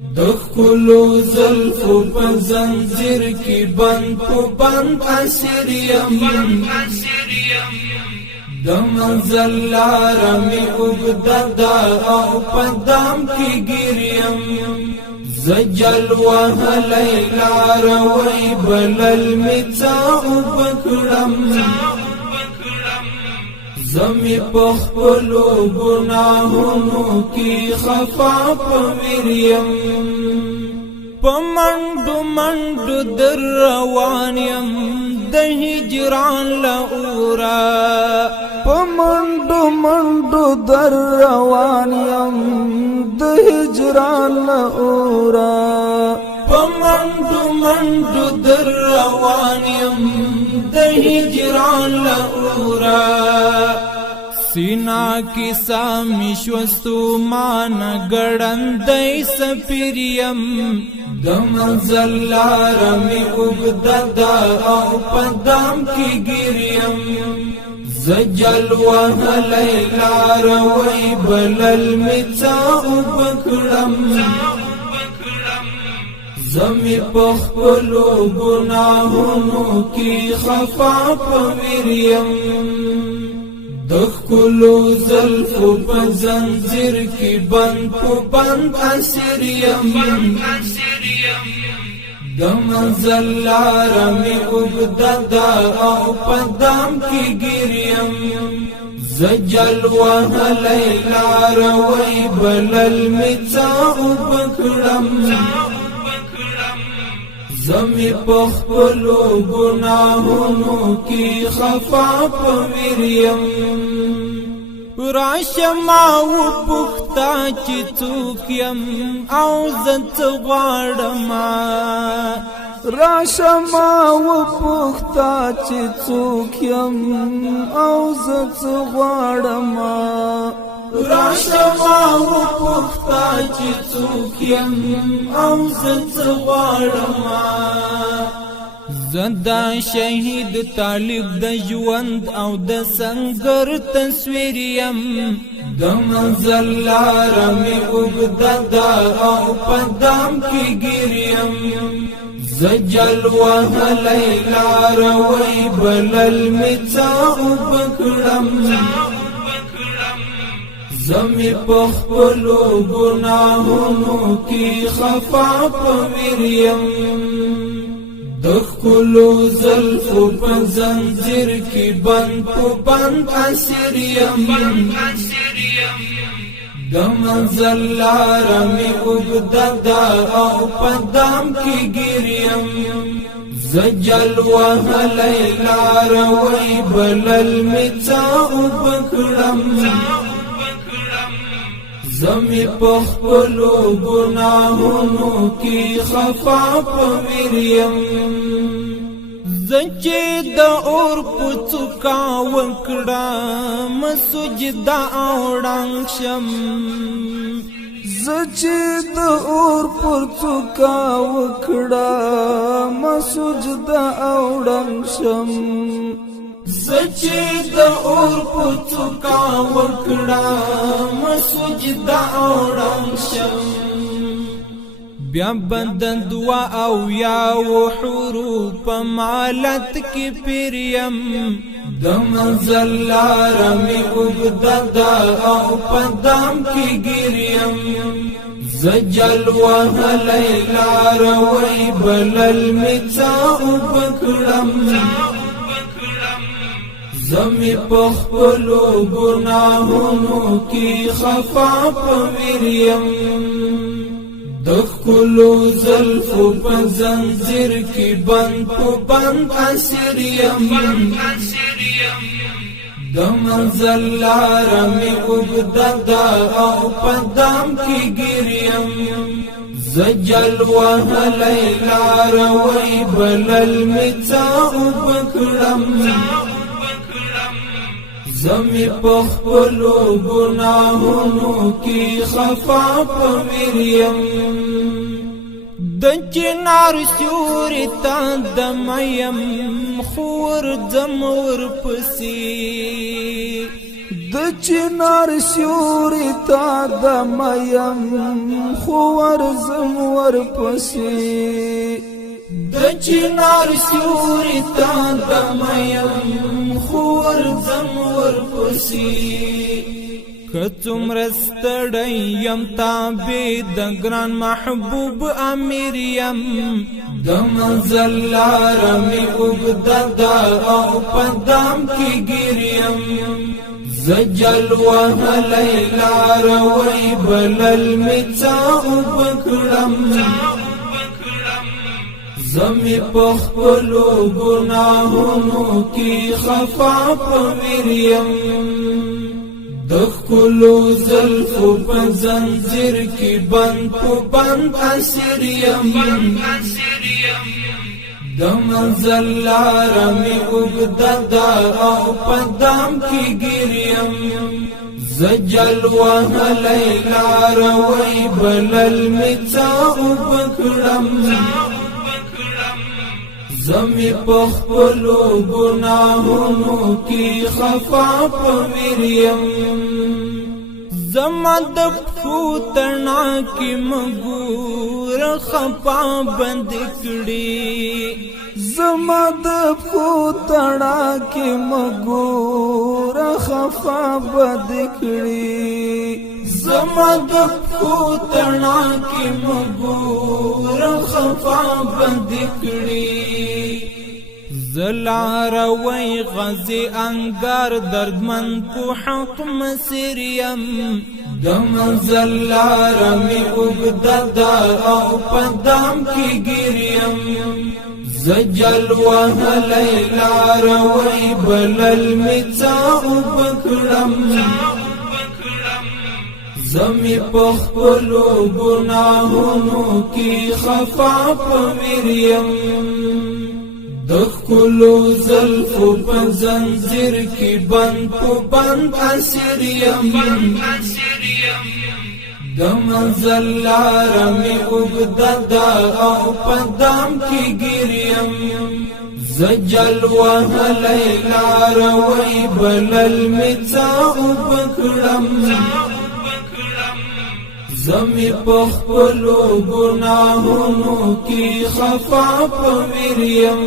دخلو زلفو په زنجیر کی بند په بند اسیر یم د منزل لار می اوږده او په دام کی ګریم زجل وهلی لار وی بلل می څا وبکړم زمی پخپلو گناہونو کی خفا پویریم پمندو مندو در روانیم د هجران لورا پمندو مندو در روانیم د هجران لورا پمندو مندو در روانیم د هجران لورا سینا کی سامی شوستو مان گڑندی سپیریم د منزل لار می اوږده او په دام کی ګریم زجل وهلی لار وی بلل می څا وبکړم زمی پخپلو گناہونو کی خفا پویریم دخلو زلفو په زنجیر کی بند په بند اسیر یم د منزل لار می اوږده او په دام کی ګریم زجل وهلی لار وی بلل می څا وبکړم زمی پخپلو گناہونو کی خفا پویریم راشما و پختا چی څوکیم او زت غواړما راشما و پختا چی څوکیم او زت غواړما راشما و پختا چی څوکیم او زت غواړما زدا شهید طالب د ژوند او د سنگر تصویر یم د منزل لار می اوږده او په دام کی ګریم زجل وهلی لار وی بلل می څا وبکړم زمی پخپلو گناہونو کی خفا پویریم دخلو زلفو په زنجیر کی بند په بند اسیر یم د منزل لار می اوږده او په دام کی ګریم زجل وهلی لار وی بلل می څا وبکړم زمی پخپلو گناہونو کی خفا پویریم زچې د اور پڅکا وکړم سجدا اوړنګ شم زچې د اور پڅکا وکړم سجدا اوړنګ شم زچې د اور پڅکا وکړم سجدا اوړنګ شم بیا بدن دعا او یا حروف مالت کی پریم د منزل لار می اوږده او په دام کی ګریم زجل وهلی لار وی بلل می څا وبکړم زمی پخپلو گناہونو کی خفا پویریم دخلو زلفو په زنجیر کی بند په بند اسیر یم د منزل لار می اوږده او په دام کی ګریم زجل وهلی لار وی بلل می څا وبکړم زمی پخپلو گناہونو کی خفا پویریم د چنار سیوری تا دمیم خور زمور پسی د چنار سیوري تا د میم خو ورزم ورپسې د چنار سیوري تا د میم خو ورزم ورپسې کڅومره ستړی یم تابع د ګران محبوب امیر یم د منزل لاره مې اوږده ده او په دام کې ګیر یم زجل وهلی لاره وی بلل مې څه اوبه کړم زمي په خپلو ګناهونو کې خفا په ویر یم د ښکلو زلفو په زنځیر کې بند په بند اسیر یم د منزل لاره مې اوږده ده او په دام کې ګیر یم زجل وهلی لاره وی بلل مې څه اوبه کړم زمي په خپلو ګناهونو کې خفا په ویر یم زما د پښو تڼا کې مګوره خفا بند کړي زما د پښو تڼا کې مګوره خفا بند کړي زما د پښو تڼا کې مګوره خفا بند کړي زلار وی غزی انگار دردمن کو حق مسیر یم د منزل لاره مې اوږده ده او په دام کې ګیر یم زجل وهلی لاره وی بلل مې څه اوبه کړم زمي په خپلو ګناهونو کې خفا په ویر یم د ښکلو زلفو په زنځیر کې بند په بند اسیر یم د منزل لاره مې اوږده ده او په دام کې ګیر یم زجل وهلی لاره وی بلل مې څه اوبه کړم زمي په خپلو ګناهونو کې خفا په ویر یم